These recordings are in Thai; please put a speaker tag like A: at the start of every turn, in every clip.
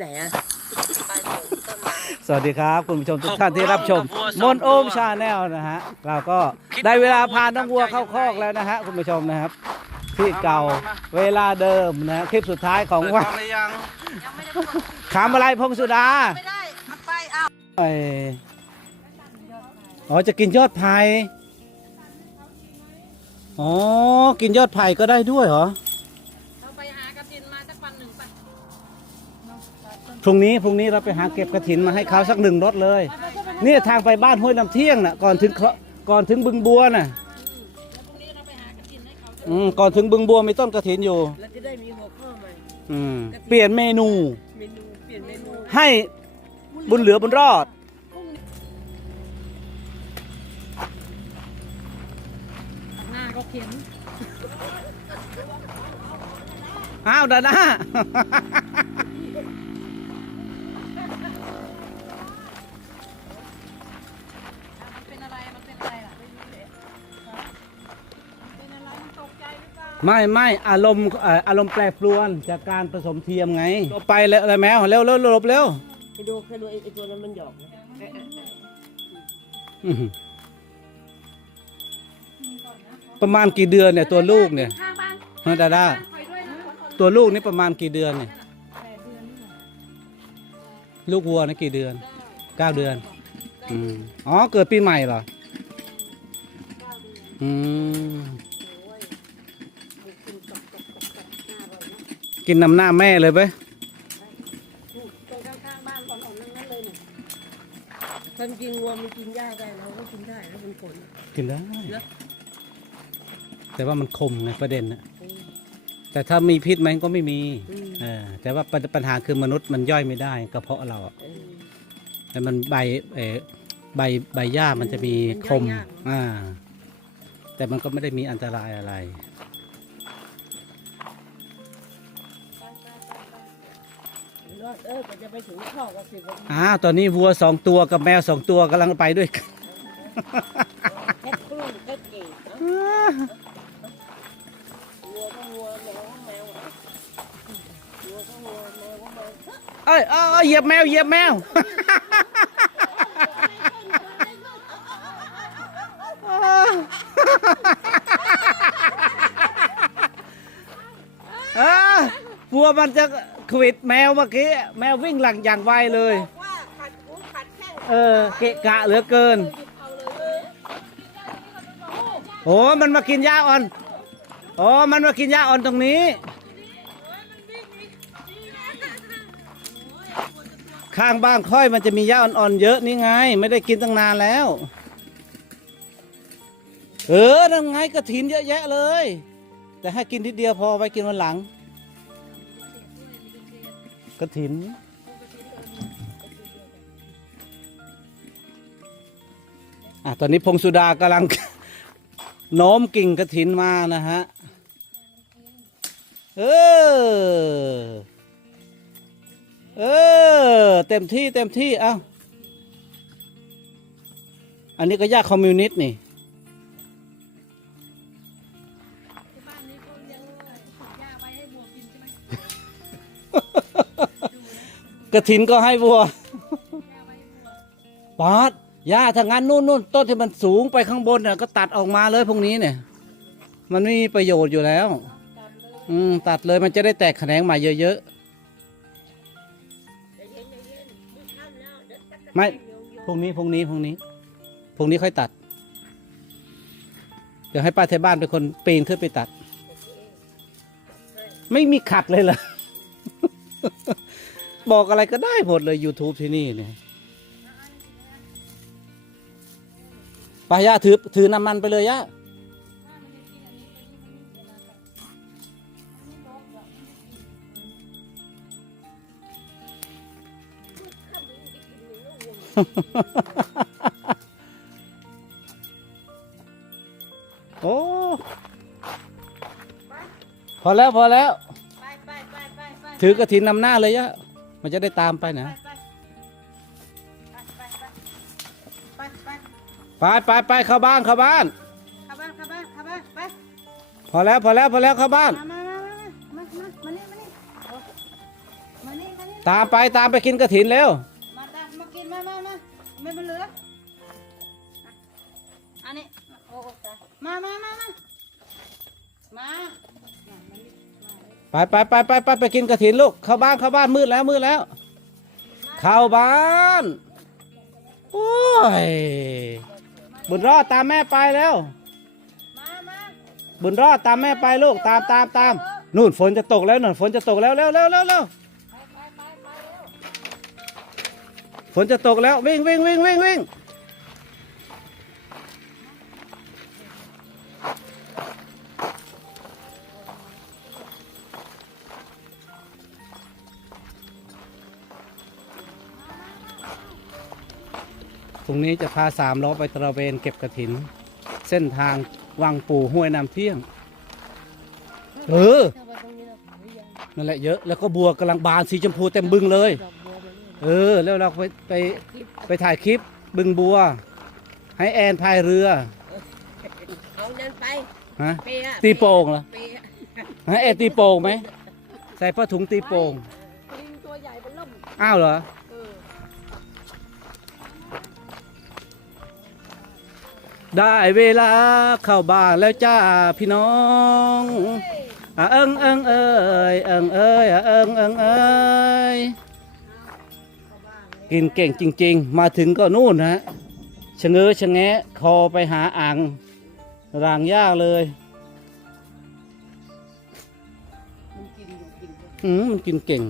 A: ไหนอะไปสวนต้นไม้
B: สวัสดีครับ คุณผู้ชมทุกท่านที่รับชม
C: ขอบคุณ
B: มนโอมชาแนลนะฮะ เราก็ได้เวลาพาน้องวัวเข้าคอกแล้วนะฮะ คุณผู้ชมนะครับ ที่เก่าเวลาเดิมนะคลิปสุดท้ายของ
C: เปิด
B: วัน
C: ฟังหรือยัง
A: ยังไม่ได้กด
B: ขามอะไรพงสุดา
A: ไม่ได้เอาไปเอา
B: เอ้ยอ๋อจะกินยอดไผ่อ๋อ กินยอดไผ่ก็ได้ด้วยเหรอ
A: เราไปหากระตินมาสักวันหนึ่งไป
B: พรุ่งนี้พรุ่งนี้เราไปหาเก็บกระถินมาให้เขาสักหนึ่งรถเลย เนี่ยทางไปบ้านห้วยน้ำเที่ยงน่ะก่อนถึงเคราะก่อนถึงบึงบัวน่ะ
A: พรุ่งนี้เราไปหากระตินให้เขา
B: อืมก่อนถึงบึงบัวมีต้นกระถินอยู่
A: เราจะได้มีหัวข้อใหม่
B: อืมเปลี่ยนเมนู
A: เมนูเปลี่ยนเมนู
B: ให้บุญเหลือบุญรอด
A: หน้าก็เข็น
B: อ้าวดาด้า
A: ไม่ไม่อา
B: รมณ์เอ่ออารมณ์แปรปรวนจากการผสมเทียมไงหลบไปเลยอะไรแมวเร็วเร็วหลบเร็ว
A: ไปดูไปดูไอ้ไอ้ตัวนั้นมันหยอกนะ
B: อื้อหือประมาณกี่เดือนเนี่ยตัวลูกเนี่ย
A: ข้างบ้าน
B: ฮะดาด้า
A: คอยด้วยนะคน
B: ตัวลูกนี่ประมาณกี่เดือนเนี่ย
A: แปดเดือนนี่แหละ
B: ลูกวัวนี่กี่เดือนเก้าเดือนอืมอ๋อเกิดปีใหม่เหรออืม
A: โอ้ยมันกินกับกับกับกับหน้าเราเนาะ
B: กินน้ำหน้าแม่เลยไป
A: นี่ตรงข้างๆบ้านอ่อนๆนั่นนั่นเลยเนี่ยความจริงวัวมันกินหญ้าได้เราก็กินได้แล้วเป็นผล
B: กินได้
A: เหรอ
B: แต่ว่ามันคมไงประเด็นนะ
A: อืม
B: แต่ถ้ามีพิษไหมก็ไม่มี
A: อืม
B: เออแต่ว่าปัญปัญหาคือมนุษย์มันย่อยไม่ได้กระเพาะเราอะ
A: เออ
B: แต่มันใบเออใบใบหญ้ามันจะมี
A: มันย่อย
B: คม
A: ยากเนอะ
B: อ่าแต่มันก็ไม่ได้มีอันตรายอะไร
A: อดเออก็จะไปถึงข้อกสิบนาที
B: อ้าวตอนนี้วัวสองตัวกับแมวสองตัวกำลังไปด้วยกัน
A: แค่ครึ่งเก่งนะวัวก็วัวแมวก็แมวอะวัวก็วัวแมวก็แมว
B: เอ้ยเอ้ยเอ้ยเหยียบแมวเหยียบแมว เออวัวมันจะ ขวิดแมวเมื่อกี้แมววิ่งหลังอย่างไวเลย
A: ว่าขัดหูขัดแข้ง
B: เออ เกะกะเหลือเกิน
A: หยิบเอาเลยเลย
B: โอ้มันมากินหญ้าอ่อนโอ้มันมากินหญ้าอ่อนตรงนี้ ข้างบ้านค่อยมันจะมีหญ้าอ่อนๆเยอะนี่ไง ไม่ได้กินตั้งนานแล้ว เออนั่นไงกระถินเยอะแยะเลย แต่ให้กินทีเดียวพอไว้กินวันหลัง กระถิน อะตอนนี้พงสุดากำลัง โน้มกิ่งกระถินมานะฮะ เออ เออ เต็มที่เต็มที่ เอ้า อันนี้ก็ยากคอมมิวนิสต์นี่
A: ก
B: ระถินก็
A: ให้วัว
B: ปาดหญ้าถ้างั้นนู่นนู่นต้นที่มันสูงไปข้างบนน่ะก็ตัดออกมาเลยพวกนี้เนี่ย มันไม่มีประโยชน์อยู่แล้ว อืมตัดเลยมันจะได้แตกแขนงใหม่เยอะๆ ไม่พรุ่งนี้พรุ่งนี้พรุ่งนี้พรุ่งนี้ค่อยตัด เดี๋ยวให้ป้าเทบ้านเป็นคนปีนขึ้นไปตัด ไม่มีขัดเลยเหรอ บอกอะไรก็ได้หมดเลย YouTube ที่นี่เนี่ยไปย่าถือถือน้ำมันไปเลยย่าโอ้พอแล้วพอแล้ว
A: ไปไปไปไปไป
B: ถือกระถินนำหน้าเลยยะ มันจะได้ตามไปนะ
A: ไปไปไปไป
B: ไปไปไปเข้าบ้านเข้าบ้าน
A: เข้าบ้านเข้าบ้านเข้าบ้านไป
B: พอแล้วพอแล้วพอแล้วเข้าบ้าน
A: มามามามามามามานี่มานี่มานี่มานี่
B: ตามไปตามไปกินกระถินเร็ว
C: มาตามมากินมามามาไม่เป็นเหลืออะอันนี้โอ้โอ้ตายมามามามามามามานี่มาเลย
B: ไปไปไปไปไปไปกินกระถินลูก เข้าบ้านเข้าบ้านมืดแล้วมืดแล้ว เข้าบ้านโอ้ยบุญรอดตามแม่ไปแล้ว
C: มา
B: บุญรอดตามแม่ไปลูกตามตามตามนู่นฝนจะตกแล้วนู่นฝนจะตกแล้วเร็วเร็วเร็วเร็วฝนจะตกแล้ววิ่งวิ่งวิ่งวิ่งวิ่ง พรุ่งนี้จะพาสามล้อไปตระเวนเก็บกระถิน เส้นทางวังปู่ห้วยน้ำเที่ยง เออ
A: ถ้าไปตรงนี้เราขายยัง
B: นั่นแหละเยอะ แล้วก็บัวกำลังบานสีชมพูเต็มบึงเลย
A: ดอกบัวมันนี่
B: เออ แล้วเราไปไปไปถ่ายคลิปบึงบัว ให้แอนพายเรือ
A: เอาเดินไป
B: ฮะ
A: เปียะ
B: ตีโป่งเหรอ
A: เปียะ
B: ให้แอนตีโป่งไหม ใส่ผ้าถุงตีโป่ง
A: ลิงตัวใหญ่เป็นล่ม
B: อ้าวเหรอ ได้เวลาเข้าบ้านแล้วจ้าพี่น้อง
A: เอะ
B: เอิงเอิงเอ้ยเอิงเอ้ยอะเอิงเอิงเอ้ยกินเก่งจริง ๆ มาถึงก็นู่นฮะชะเง้อชะแงะคอไปหาอ่างรางหญ้าเลย
A: อื
B: มมันกินเก่ง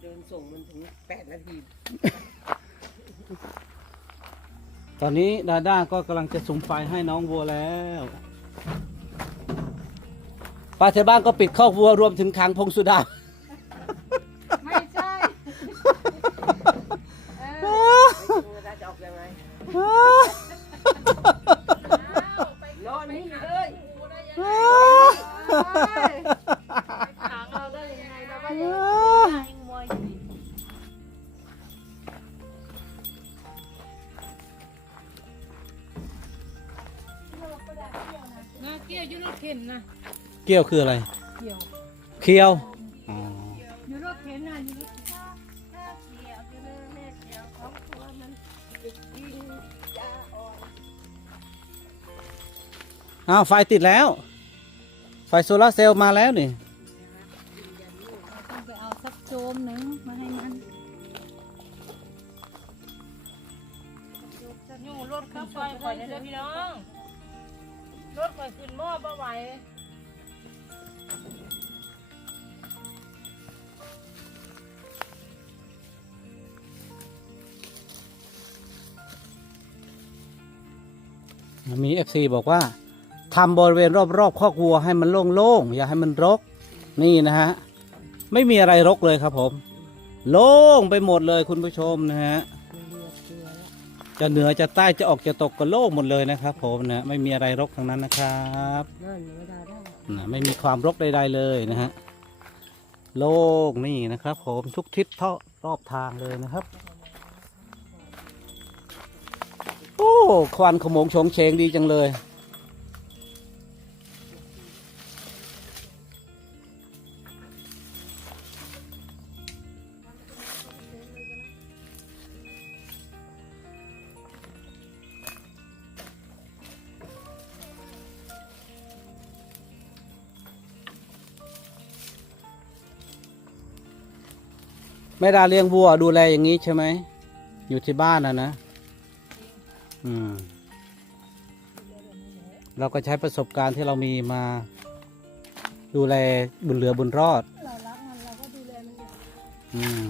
A: เดินส่งมันถึงแปดนาที
B: ตอนนี้ดาด้าก็กำลังจะสุมไฟให้น้องวัวแล้วป้าเทบ้านก็ปิดคอกวัวรวมถึงขังพงสุดา
A: นะ
C: เกี่ยวอยูรถเข็นนะ
B: เกี้ยวคืออะไร
C: เกี่ยว
B: เคียวอ๋อ
C: อยูรถเข็นนะอยูรถเข็น
A: ถ้าเกี่ยวจะเลิกแม่เกี่ยวของตัวมันจะกินยาอ่อน
B: อ้าวไฟติดแล้ว ไฟโซลาร์เซลล์มาแล้วนี่
C: ต้องไปเอาสักโจมหนึ่งมาให้มันอยู่รถขึ้นไฟก่อนเลยพี่น้อง รถก่อนขึ้นหม้อบ่ไหว
B: มีเอฟซีบอกว่าทำบริเวณรอบๆคอกวัวให้มันโล่งๆอย่าให้มันรก นี่นะฮะ ไม่มีอะไรรกเลยครับผม โล่งไปหมดเลยคุณผู้ชมนะฮะ จะเหนือจะใต้จะออกจะตกก็โล่งหมดเลยนะครับผมนะไม่มีอะไรรกทั้งนั้นนะครับ
A: นั่นเวลาได้
B: นะไม่มีความรกใดๆเลยนะฮะโล่งนี่นะครับ ผมทุกทิศเท่ารอบทางเลยนะครับโอ้ควันขโมงโฉงเฉงดีจังเลย แม่ดาเลี้ยงวัวดูแลอย่างนี้ใช่ไหม อยู่ที่บ้านนะนะ อืม เราก็ใช้ประสบการณ์ที่เรามีมา ดูแลบุญเหลือบุญรอด
A: เรารักมันเราก็ดูแลมันอย่าง
B: อืม